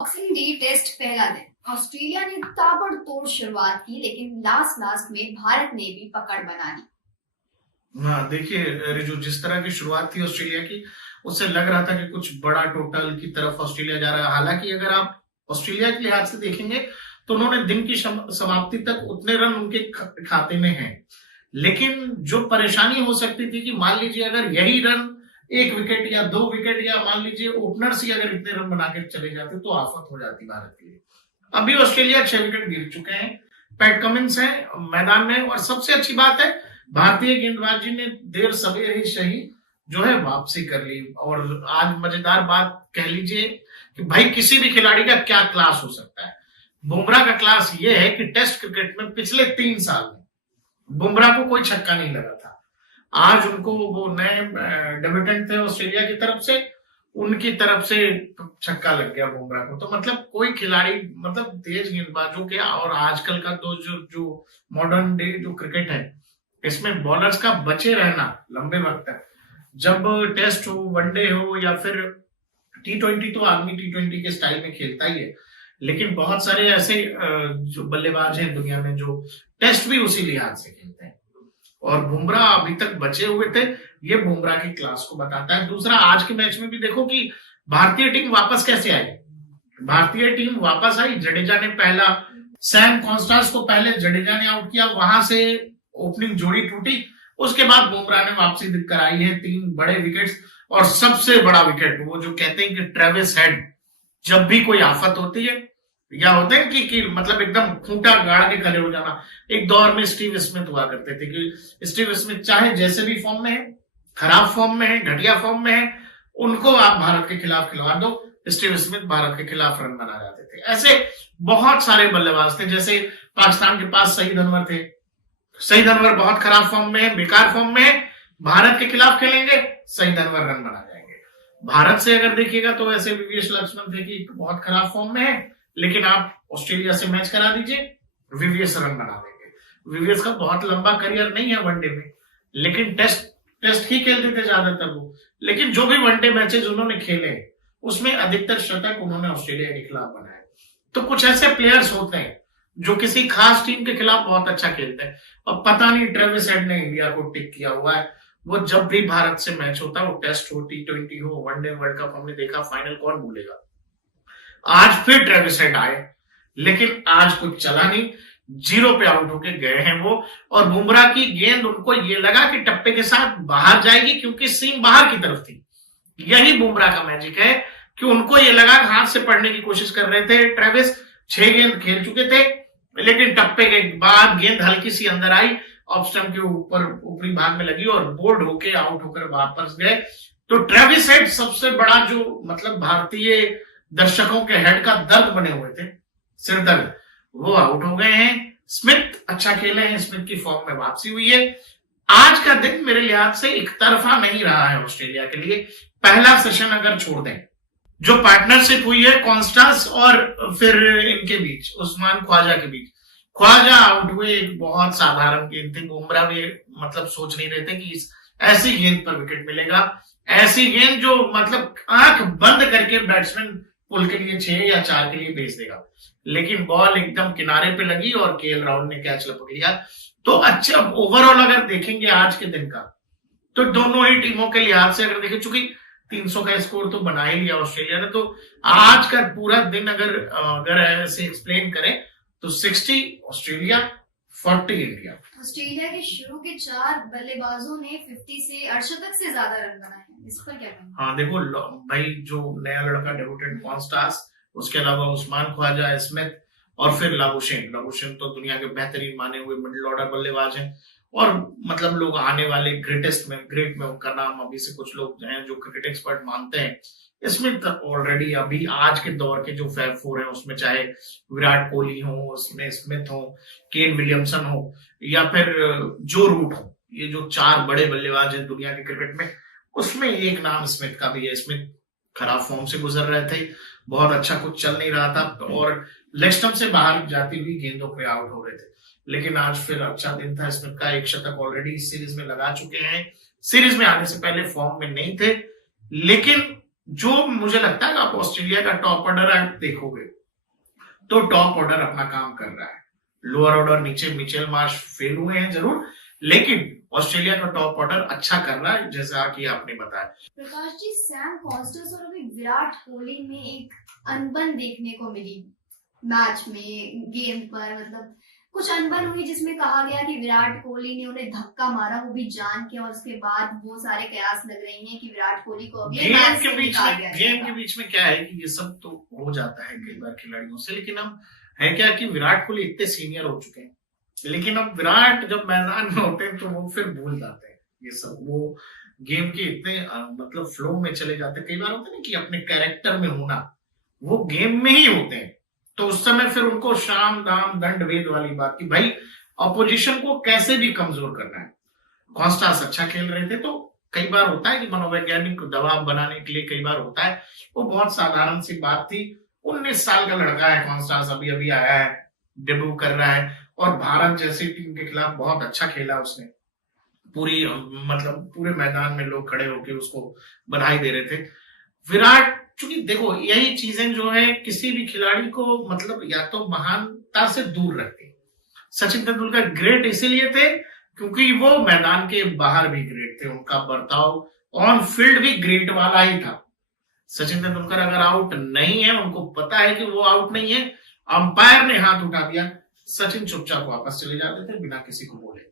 Boxing Day test पहला दिन Australia ने ताबड़तोड़ शुरुआत की, लेकिन लास्ट में भारत ने भी पकड़ बना ली। हाँ, देखिए रिजू, जिस तरह की शुरुआत थी ऑस्ट्रेलिया की, उससे लग रहा था कि कुछ बड़ा टोटल की तरफ ऑस्ट्रेलिया जा रहा है। हालांकि अगर आप ऑस्ट्रेलिया के लिहाज से देखेंगे तो उन्होंने दिन की समाप्ति तक उतने रन उनके खाते में हैं, लेकिन जो परेशानी हो सकती थी कि मान लीजिए अगर यही रन एक विकेट या दो विकेट या मान लीजिए ओपनर्स ही अगर इतने रन बना के चले जाते तो आफत हो जाती भारत के लिए। अभी ऑस्ट्रेलिया 6 विकेट गिर चुके हैं, पैट कमिंस है मैदान में, और सबसे अच्छी बात है भारतीय गेंदबाजी ने देर सवेर ही सही जो है वापसी कर ली। और आज मजेदार बात कह लीजिए कि भाई किसी भी खिलाड़ी का क्या क्लास हो सकता है। बुमराह का क्लास ये है कि टेस्ट क्रिकेट में पिछले 3 साल में बुमराह को कोई छक्का नहीं लगा था। आज उनको वो नए डेब्यूटेंट थे ऑस्ट्रेलिया की तरफ से, उनकी तरफ से छक्का लग गया बुमराह को। तो मतलब कोई खिलाड़ी, मतलब तेज गेंदबाजों के, और आजकल का तो जो मॉडर्न डे जो क्रिकेट है इसमें बॉलर्स का बचे रहना लंबे वक्त तक, जब टेस्ट हो, वनडे हो या फिर T20, तो आदमी T20 के स्टाइल में खेलता ही है, लेकिन बहुत सारे ऐसे जो बल्लेबाज हैं दुनिया में जो टेस्ट भी उसी लिहाज से खेलते हैं, और बुमराह अभी तक बचे हुए थे। ये बुमराह की क्लास को बताता है। दूसरा, आज के मैच में भी देखो कि भारतीय टीम वापस कैसे आई। भारतीय टीम वापस आई, जडेजा ने पहला, सैम कॉन्स्टांस को पहले जडेजा ने आउट किया, वहां से ओपनिंग जोड़ी टूटी, उसके बाद बुमराह ने वापसी कराई है 3 बड़े विकेट्स। और सबसे बड़ा विकेट, वो जो कहते हैं कि ट्रेविस हेड, जब भी कोई आफत होती है या होते हैं कि मतलब एकदम खूंटा गाड़ के खड़े हो जाना। एक दौर में स्टीव स्मिथ हुआ करते थे कि स्टीव स्मिथ चाहे जैसे भी फॉर्म में है, खराब फॉर्म में है, घटिया फॉर्म में है, उनको आप भारत के खिलाफ खिलवा दो, स्टीव स्मिथ भारत के खिलाफ रन बना जाते थे। ऐसे बहुत सारे बल्लेबाज थे, जैसे पाकिस्तान के पास सईद अनवर थे। सईद अनवर बहुत खराब फॉर्म में है, बेकार फॉर्म में है, भारत के खिलाफ खेलेंगे, सईद अनवर रन बना जाएंगे। भारत से अगर देखिएगा तो ऐसे विवेश लक्ष्मण थे कि बहुत खराब फॉर्म में है, लेकिन आप ऑस्ट्रेलिया से मैच करा दीजिए, विवेश रन बना देंगे। विवेश का बहुत लंबा करियर नहीं है वनडे में, लेकिन टेस्ट ही खेलते थे ज्यादातर वो, लेकिन जो भी वनडे मैचेस उन्होंने खेले उसमें अधिकतर शतक उन्होंने ऑस्ट्रेलिया के खिलाफ बनाए। तो कुछ ऐसे प्लेयर्स होते हैं जो किसी खास टीम के खिलाफ बहुत अच्छा खेलते हैं, और पता नहीं ट्रेविस हेड ने इंडिया को टिक किया हुआ है। वो जब भी भारत से मैच होता है, वो टेस्ट हो, T20 हो, वनडे वर्ल्ड कप, हमने देखा फाइनल, कौन भूलेगा। आज फिर ट्रेविस हेड आए, लेकिन आज कुछ चला नहीं, 0 पे आउट होके गए हैं वो। और बुमराह की गेंद, उनको ये लगा कि टप्पे के साथ बाहर जाएगी, क्योंकि सीम बाहर की तरफ थी। यही बुमराह का मैजिक है कि उनको ये लगा, हाथ से पढ़ने की कोशिश कर रहे थे ट्रेविस, 6 गेंद खेल चुके थे, लेकिन टप्पे के बाद गेंद हल्की सी अंदर आई, ऑफ स्टंप के ऊपर ऊपरी भाग में लगी और बोल्ड होके आउट होकर वापस गए। तो ट्रेविस हेड सबसे बड़ा जो मतलब भारतीय दर्शकों के हेड का दर्द बने हुए थे, सिरदर्द, वो आउट हो गए हैं। स्मिथ अच्छा खेले हैं, स्मिथ की फॉर्म में वापसी हुई है। आज का दिन मेरे लिहाज से एक तरफा नहीं रहा है ऑस्ट्रेलिया के लिए। पहला सेशन अगर छोड़ दें, जो पार्टनरशिप हुई है कॉन्स्टांस और फिर इनके बीच, उस्मान ख्वाजा के बीच, ख्वाजा आउट हुए, एक बहुत साधारण गेंद थी। बुमराह भी मतलब सोच नहीं रहे थे कि ऐसी गेंद पर विकेट मिलेगा, ऐसी गेंद जो मतलब आंख बंद करके बैट्समैन पुल के लिए 6 या 4 के लिए भेज देगा, लेकिन बॉल एकदम किनारे पे लगी और केएल राहुल ने कैच लपक लिया। तो अच्छा, ओवरऑल अगर देखेंगे आज के दिन का, तो दोनों ही टीमों के लिहाज से अगर देखें, चूंकि 300 का स्कोर तो बना ही लिया ऑस्ट्रेलिया ने, तो आज का पूरा दिन अगर ऐसे एक्सप्लेन करें तो 60 ऑस्ट्रेलिया, 40 इंडिया। ऑस्ट्रेलिया के शुरू के 4 बल्लेबाजों ने 50 से अर्धशतक से ज्यादा रन बनाए हैं, इस पर क्या कहना? हाँ देखो भाई, जो नया लड़का डेब्यूटेंट कॉन्स्टांस, उसके अलावा उस्मान ख्वाजा, स्मिथ, और फिर लाबुशेन तो दुनिया के बेहतरीन माने हुए मिडिल ऑर्डर बल्लेबाज हैं, और मतलब लोग आने वाले ग्रेट में उनका नाम अभी से कुछ लोग हैं जो क्रिकेट एक्सपर्ट मानते हैं। इसमें ऑलरेडी अभी आज के दौर के जो फैब 4 है, उसमें चाहे विराट कोहली हो, उसमें स्मिथ हो, केन विलियमसन हो, या फिर जो रूट हो, ये जो 4 बड़े बल्लेबाज हैं दुनिया के क्रिकेट में, उसमें एक नाम स्मिथ का भी है। स्मिथ खराब फॉर्म से गुजर रहे थे, बहुत अच्छा कुछ चल नहीं रहा था, और लेग स्टंप से बाहर जाती हुई गेंदों पे आउट हो रहे थे, लेकिन आज फिर अच्छा दिन था। स्मिथ का 1 शतक ऑलरेडी सीरीज में लगा चुके हैं, सीरीज में आने से पहले फॉर्म में नहीं थे, लेकिन जो मुझे लगता है कि आप ऑस्ट्रेलिया का टॉप ऑर्डर आप देखोगे तो टॉप ऑर्डर अपना काम कर रहा है। लोअर ऑर्डर नीचे मिचेल मार्श फेल हुए हैं जरूर, लेकिन ऑस्ट्रेलिया का टॉप ऑर्डर अच्छा कर रहा है, जैसा कि आपने बताया। प्रकाश जी, सैम कॉस्टर्स और अभी विराट कोहली में एक अनबन देखने को मिली मैच में, गेम पर, मतलब कुछ अनबन हुई जिसमें कहा गया कि विराट कोहली ने उन्हें धक्का मारा, वो भी जान के, और उसके बाद वो सारे कयास लग रही हैं कि विराट कोहली को अगले मैच से निकाल दिया जाएगा। गेम के बीच में क्या है कि ये सब तो हो जाता है कई बार खिलाड़ियों से, लेकिन हम है क्या कि विराट कोहली इतने सीनियर हो चुके हैं, लेकिन अब विराट जब मैदान में होते हैं तो वो फिर भूल जाते हैं ये सब, वो गेम के इतने मतलब फ्लो में चले जाते हैं। कई बार होता है ना कि अपने कैरेक्टर में होना, वो गेम में ही होते हैं, तो उस समय फिर उनको शाम दाम दंड भेद वाली बात की भाई ऑपोजिशन को कैसे भी कमजोर करना है। कॉन्स्टास अच्छा खेल रहे थे, तो कई बार होता है कि मनोवैज्ञानिक दबाव बनाने के लिए कई बार होता है, वो बहुत साधारण सी बात थी। 19 साल का लड़का है कॉन्स्टास, अभी अभी आया है, डेब्यू कर रहा है, और भारत जैसी टीम के खिलाफ बहुत अच्छा खेला उसने। पूरी मतलब पूरे मैदान में लोग खड़े होकर उसको बधाई दे रहे थे। विराट, चूंकि देखो यही चीजें जो है किसी भी खिलाड़ी को मतलब या तो महानता से दूर रखती। सचिन तेंदुलकर ग्रेट इसीलिए थे क्योंकि वो मैदान के बाहर भी ग्रेट थे, उनका बर्ताव ऑन फील्ड भी ग्रेट वाला ही था। सचिन तेंदुलकर अगर आउट नहीं है, उनको पता है कि वो आउट नहीं है, अंपायर ने हाथ उठा दिया, सचिन चुपचाप वापस चले जाते थे बिना किसी को बोले।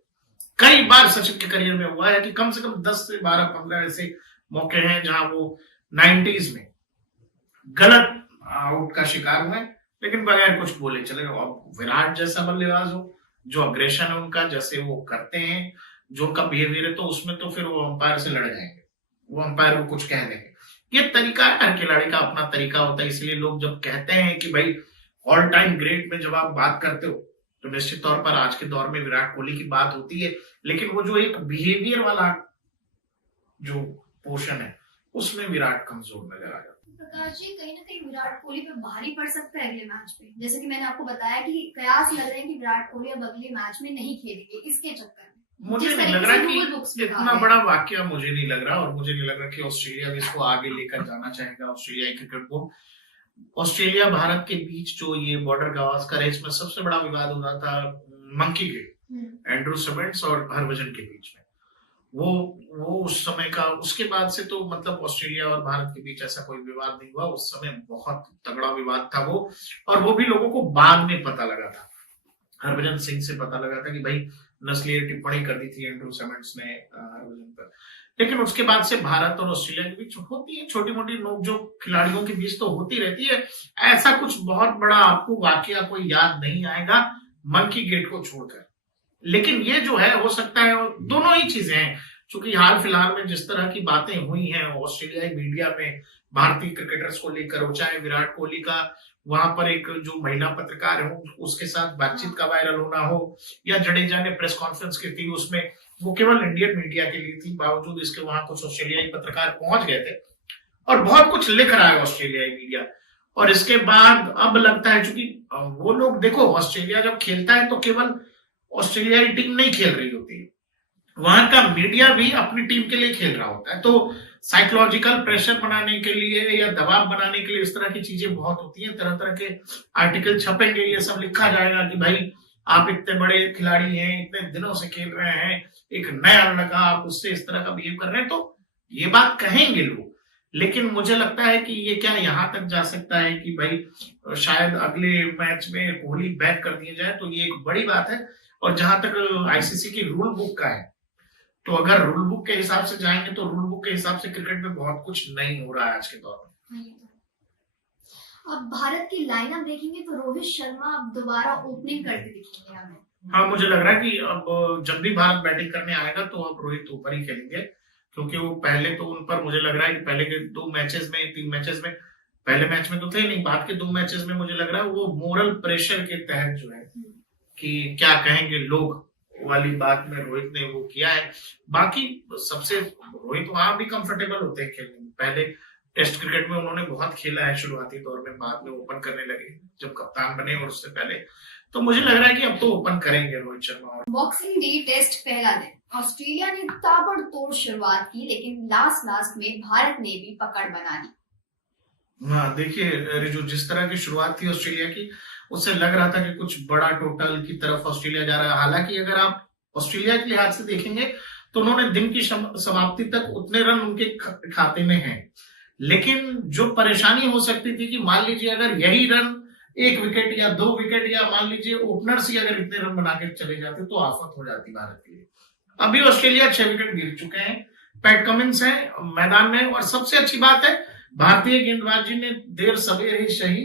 कई बार सचिन के करियर में हुआ है कि कम से कम 10 से 12-15 ऐसे मौके हैं जहां वो 90s में गलत आउट का शिकार हुए, लेकिन बगैर कुछ बोले चले। अब विराट जैसा बल्लेबाज हो, जो अग्रेशन है उनका, जैसे वो करते हैं, जो उनका बिहेवियर है, तो उसमें तो फिर वो अंपायर से लड़ जाएंगे, वो अंपायर को कुछ कह देंगे। ये तरीका है, हर खिलाड़ी का अपना तरीका होता है। इसलिए लोग जब कहते हैं कि भाई ऑल टाइम ग्रेट में जब आप बात करते हो तो निश्चित तौर पर आज के दौर में विराट कोहली की बात होती है, लेकिन वो जो एक बिहेवियर वाला जो पोर्शन है उसमें विराट कमजोर नजर आ जाता है। प्रकाश जी, कहीं ना कहीं विराट कोहली पे भारी पड़ सकता है अगले मैच पे, जैसे कि मैंने आपको बताया कि कयास लग रहे हैं कि विराट कोहली अब अगले मैच में नहीं खेलेंगे इसके चक्कर में। मुझे नहीं लग रहा कि इतना बड़ा वाकया, मुझे नहीं लग रहा, और मुझे नहीं लग रहा कि ऑस्ट्रेलिया भी इसको आगे लेकर जाना चाहेगा। ऑस्ट्रेलियाई क्रिकेट बोर्ड, ऑस्ट्रेलिया भारत के बीच जो ये बॉर्डर गावस्कर है, इसमें सबसे बड़ा विवाद हो रहा था मंकी गेट, एंड्रू सिमेंट्स और हरभजन के बीच में। वो उस समय का, उसके बाद से तो मतलब ऑस्ट्रेलिया और भारत के बीच ऐसा कोई विवाद नहीं हुआ। उस समय बहुत तगड़ा विवाद था वो, और वो भी लोगों को बाद में पता लगा था, हरभजन सिंह से पता लगा था कि भाई नस्लीय टिप्पणी कर दी थी एंड्रू सिमेंट्स ने हरभजन पर। लेकिन उसके बाद से भारत और ऑस्ट्रेलिया के बीच होती है छोटी मोटी नोकझोंक, खिलाड़ियों के बीच तो होती रहती है। ऐसा कुछ बहुत बड़ा आपको वाकया कोई याद नहीं आएगा मंकी गेट को छोड़कर। लेकिन ये जो है, हो सकता है दोनों ही चीजें हैं, क्योंकि हाल फिलहाल में जिस तरह की बातें हुई हैं ऑस्ट्रेलियाई मीडिया में भारतीय क्रिकेटर्स को लेकर, हो चाहे विराट कोहली का वहां पर एक जो महिला पत्रकार है उसके साथ बातचीत का वायरल होना हो, या जडेजा ने प्रेस कॉन्फ्रेंस की थी, उसमें वो केवल इंडियन मीडिया के लिए थी, बावजूद इसके वहां कुछ ऑस्ट्रेलियाई पत्रकार पहुंच गए थे और बहुत कुछ लिख रहा है ऑस्ट्रेलियाई मीडिया। और इसके बाद अब लगता है, चूंकि वो लोग, देखो ऑस्ट्रेलिया जब खेलता है तो केवल ऑस्ट्रेलियाई टीम नहीं खेल रही होती, वहां का मीडिया भी अपनी टीम के लिए खेल रहा होता है, तो साइकोलॉजिकल प्रेशर बनाने के लिए या दबाव बनाने के लिए इस तरह की चीजें बहुत होती हैं। तरह तरह के आर्टिकल छपेंगे, ये सब लिखा जाएगा कि भाई आप इतने बड़े खिलाड़ी हैं, इतने दिनों से खेल रहे हैं, एक नया लड़का आप उससे इस तरह का बिहेव कर रहे हैं, तो ये बात कहेंगे लोग। लेकिन मुझे लगता है कि ये क्या यहां तक जा सकता है कि भाई शायद अगले मैच में कोहली बैक कर दिया जाए, तो ये एक बड़ी बात है। और जहां तक आईसीसी की रूल बुक का है, तो अगर रूल बुक के हिसाब से जाएंगे तो रूल बुक के हिसाब से क्रिकेट में बहुत कुछ नहीं हो रहा है आज के दौर में। अब भारत की लाइनअप देखेंगे तो रोहित शर्मा अब दोबारा ओपनिंग करते दिखेंगे हमें। हाँ, मुझे लग रहा है कि अब जब भी भारत बैटिंग करने आएगा तो अब रोहित ऊपर ही खेलेंगे, क्योंकि वो पहले तो उन पर मुझे लग रहा है कि पहले के 2 मैचेस में 3 मैचेस में, पहले मैच में तो थे नहीं, बाद के 2 मैचेस में मुझे लग रहा है वो मोरल प्रेशर के तहत जो है कि क्या कहेंगे लोग वाली बात में रोहित ने वो किया है। बाकी सबसे रोहित वहां भी कंफर्टेबल होते हैं खेलने में। पहले टेस्ट क्रिकेट में उन्होंने बहुत खेला है शुरुआती दौर में, बाद में ओपन करने लगे जब कप्तान बने, और उससे पहले तो मुझे लग रहा है कि अब तो ओपन करेंगे Rohit Sharma. Boxing Day test पहला दिन, ऑस्ट्रेलिया ने ताबड़तोड़ शुरुआत की, लेकिन लास्ट में भारत ने भी पकड़ बना ली। हाँ, देखिए रिजू, जिस तरह की शुरुआत थी ऑस्ट्रेलिया की, उससे लग रहा था कि कुछ बड़ा टोटल की तरफ ऑस्ट्रेलिया जा रहा है। हालांकि अगर आप ऑस्ट्रेलिया के लिहाज से देखेंगे तो उन्होंने दिन की समाप्ति तक उतने रन उनके खाते में हैं। लेकिन जो परेशानी हो सकती थी कि मान लीजिए अगर यही रन 1 विकेट या 2 विकेट या मान लीजिए ओपनर्स ही अगर इतने रन बनाकर चले जाते तो आफत हो जाती भारत के लिए। अभी ऑस्ट्रेलिया 6 विकेट गिर चुके हैं, पैट कमिंस है मैदान में, और सबसे अच्छी बात है भारतीय गेंदबाजी ने देर सवेर ही सही